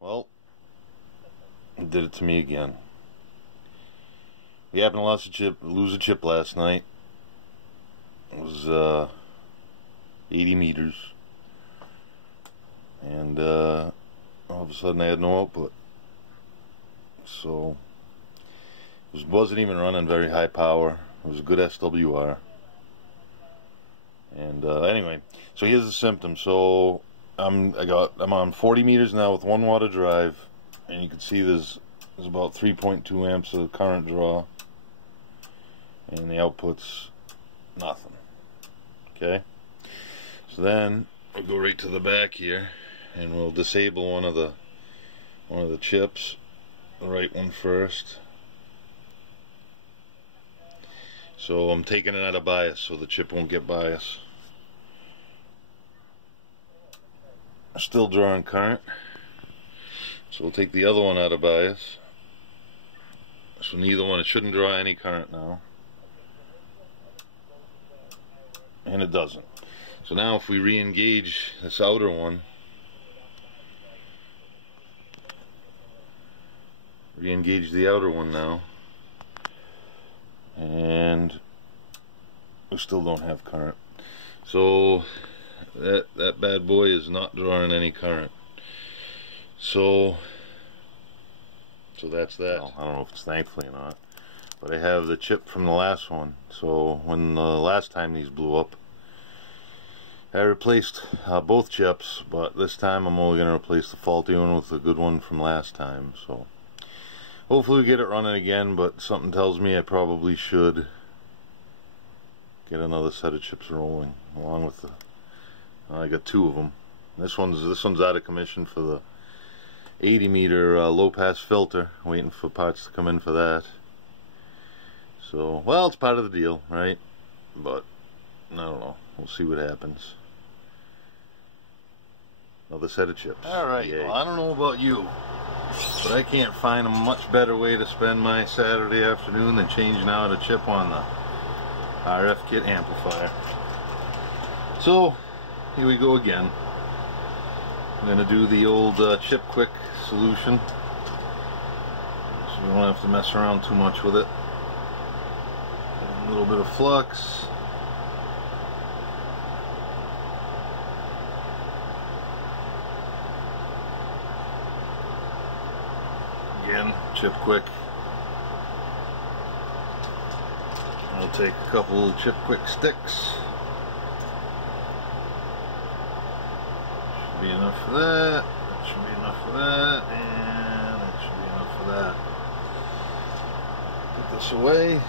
Well, it did it to me again. We happened to lose a chip last night. It was 80 meters. And all of a sudden I had no output. So it wasn't even running very high power. It was a good SWR. And anyway, so here's the symptoms. So I'm on 40 meters now with 1 watt of drive, and you can see there's about 3.2 amps of current draw, and the output's nothing. Okay, so then we'll go right to the back here, and we'll disable one of the chips, the right one first. So I'm taking it out of bias so the chip won't get bias. Still drawing current, so we'll take the other one out of bias. So neither one, it shouldn't draw any current now, and it doesn't. So now if we re-engage this outer one, re-engage the outer one now, and we still don't have current. So that bad boy is not drawing any current. So that's that. Well, I don't know if it's thankfully or not, but I have the chip from the last one. So when the last time these blew up, I replaced both chips, but this time I'm only going to replace the faulty one with the good one from last time. So hopefully we get it running again, but something tells me I probably should get another set of chips rolling along with the I got 2 of them. This one's out of commission for the 80 meter low pass filter, waiting for parts to come in for that. So, well, it's part of the deal, right? But I don't know, we'll see what happens. Another set of chips. Alright, well, I don't know about you, but I can't find a much better way to spend my Saturday afternoon than changing out a chip on the RF kit amplifier. So here we go again. I'm going to do the old chip quick solution, so we won't have to mess around too much with it. A little bit of flux. Again, chip quick. I'll take a couple chip quick sticks. Should be enough for that. That should be enough for that, and that should be enough for that. Put this away.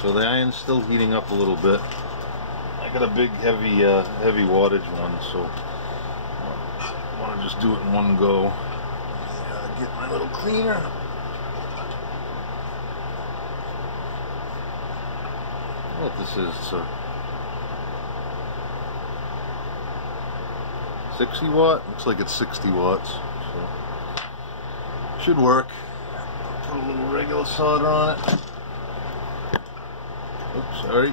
So the iron's still heating up a little bit. I got a big, heavy wattage one, so I want to just do it in one go. Get my little cleaner. What this is, so 60 watt? Looks like it's 60 watts. So should work. Put a little regular solder on it. Oops, sorry.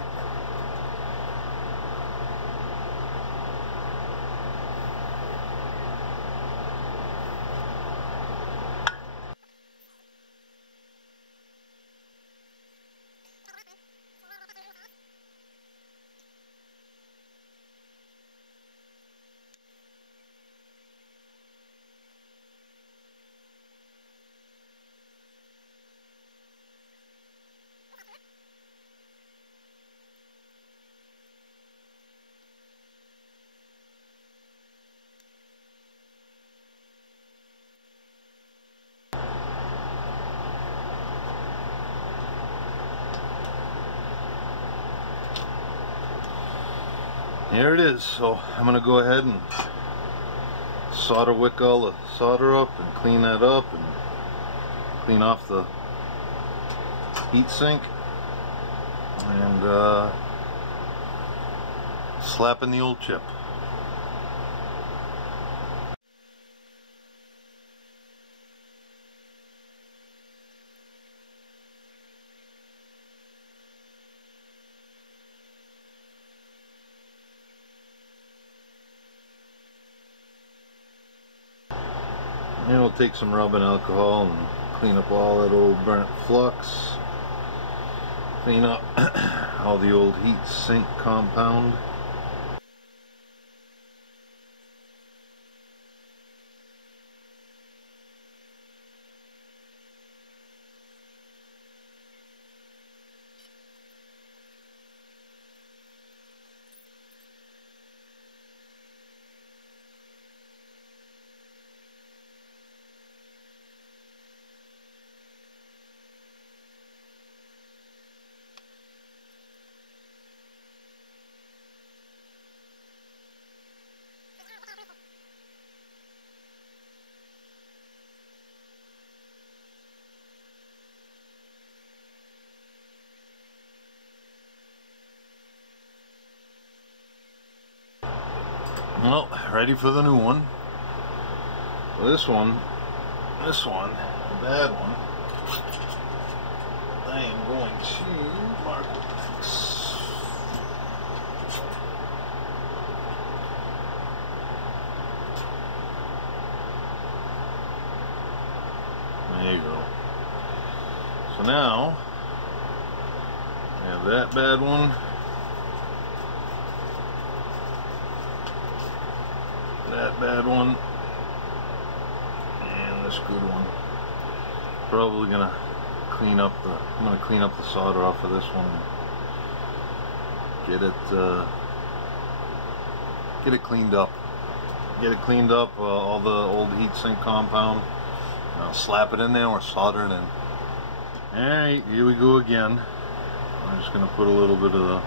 Here it is. So I'm going to go ahead and solder wick all the solder up and clean that up and clean off the heat sink, and slap in the old chip. I'll take some rubbing alcohol and clean up all that old burnt flux. Clean up all the old heat sink compound. Well, ready for the new one. This one, the bad one, I am going to mark this. There you go. So now, we have that bad one. That bad one and this good one. Probably gonna clean up the. I'm gonna clean up the solder off of this one. Get it cleaned up. Get it cleaned up. All the old heatsink compound. I'll slap it in there. We're soldering in. All right, here we go again. I'm just gonna put a little bit of the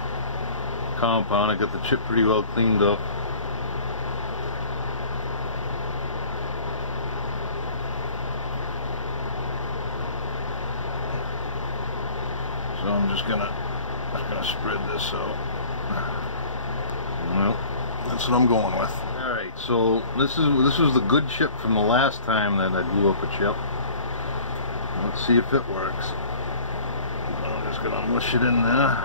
compound. I got the chip pretty well cleaned up. So I'm just gonna spread this out. Well, that's what I'm going with. All right, so this was the good chip from the last time that I blew up a chip. Let's see if it works. I'm just gonna mush it in there.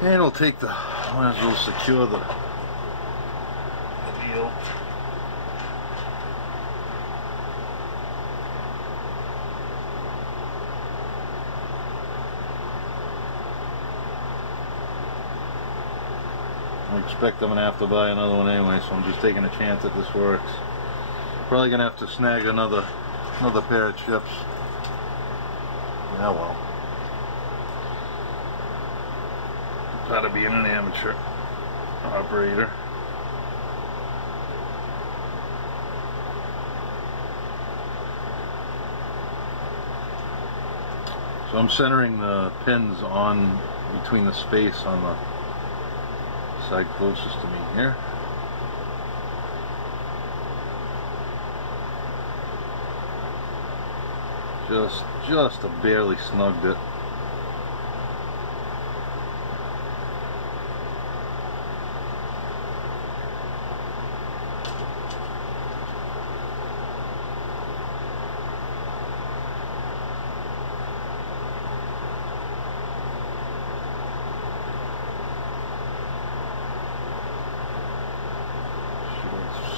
And it'll take the. Might as well secure the deal. I expect I'm going to have to buy another one anyway, so I'm just taking a chance that this works. Probably going to have to snag another pair of chips. Yeah, well. Gotta be an amateur operator. So I'm centering the pins on between the space on the side closest to me here. Just barely snugged it.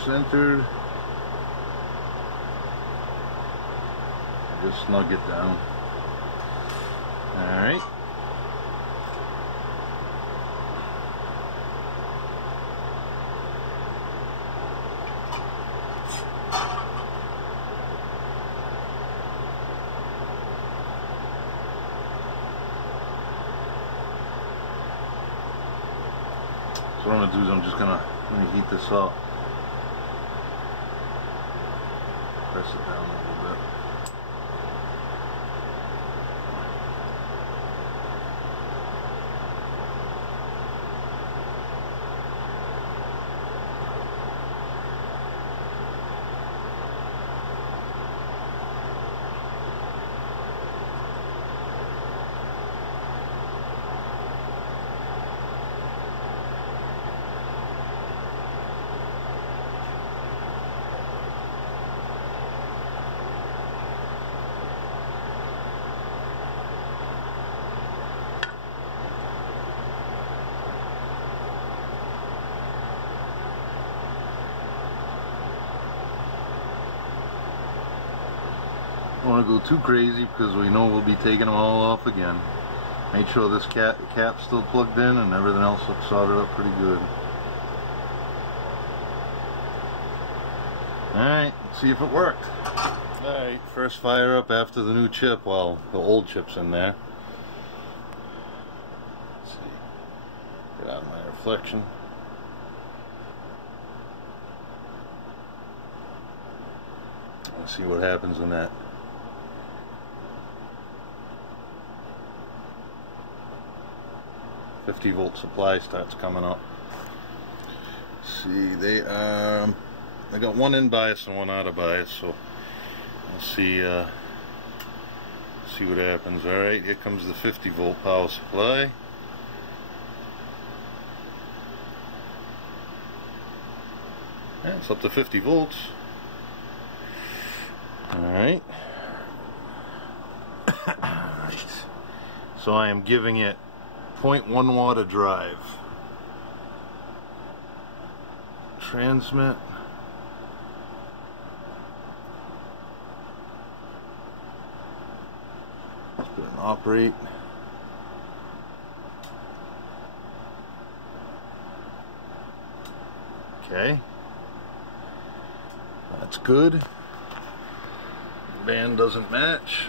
Centered. Just snug it down. Alright. So what I'm going to do is I'm just going to heat this up. Press it down a little bit. Don't want to go too crazy because we know we'll be taking them all off again. Make sure this cap's still plugged in and everything else looks soldered up pretty good. Alright, let's see if it worked. Alright, first fire up after the new chip while the old chip's in there. Let's see. Get out of my reflection. Let's see what happens when that 50-volt supply starts coming up. See, they got one in bias and one out of bias, so let's see see what happens. All right, here comes the 50-volt power supply. Yeah, it's up to 50 volts. All right. So I am giving it 0.1 watt a drive. Transmit. Let's put an operate. Okay. That's good. Band doesn't match.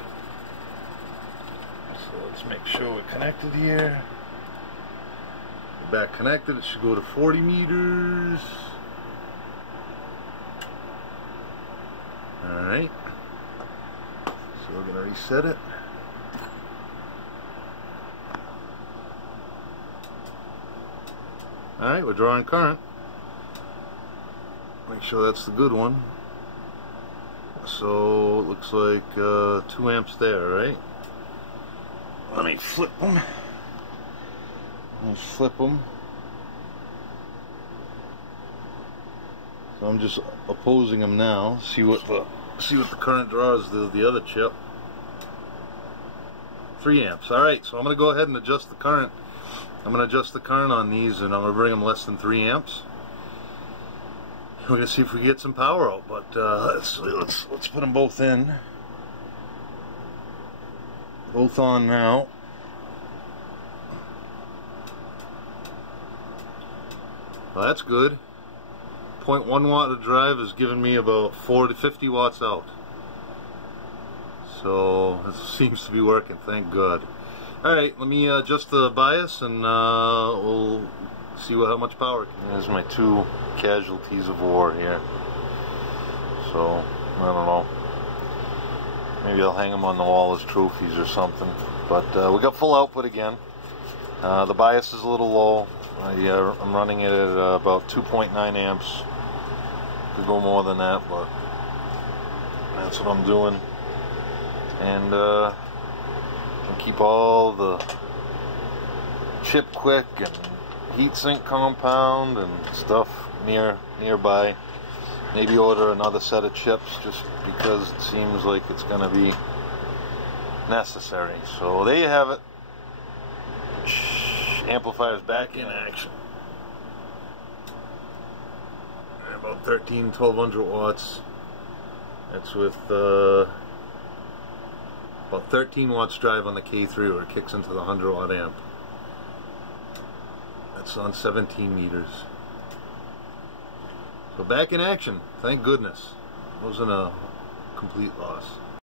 So let's make sure we're connected here. Back connected, it should go to 40 meters. Alright. So we're going to reset it. Alright, we're drawing current. Make sure that's the good one. So it looks like 2 amps there, right? Let me flip them. Let's flip them. So I'm just opposing them now. See what the current draws the other chip. 3 amps. All right. So I'm going to go ahead and adjust the current. I'm going to adjust the current on these, and I'm going to bring them less than 3 amps. We're going to see if we get some power out. But let's put them both in. Both on now. Well, that's good. 0.1 watt of drive is giving me about 40 to 50 watts out. So this seems to be working, thank God. Alright, let me adjust the bias and we'll see how much power it can. There's my 2 casualties of war here. So, I don't know. Maybe I'll hang them on the wall as trophies or something. But we got full output again. The bias is a little low. I'm running it at about 2.9 amps. Could go more than that, but that's what I'm doing. And keep all the chip quick and heatsink compound and stuff nearby. Maybe order another set of chips just because it seems like it's going to be necessary. So there you have it. Amplifier's back in action. About 1200 watts. That's with about 13 watts drive on the K3 where it kicks into the 100 watt amp. That's on 17 meters. So back in action, thank goodness. It wasn't a complete loss.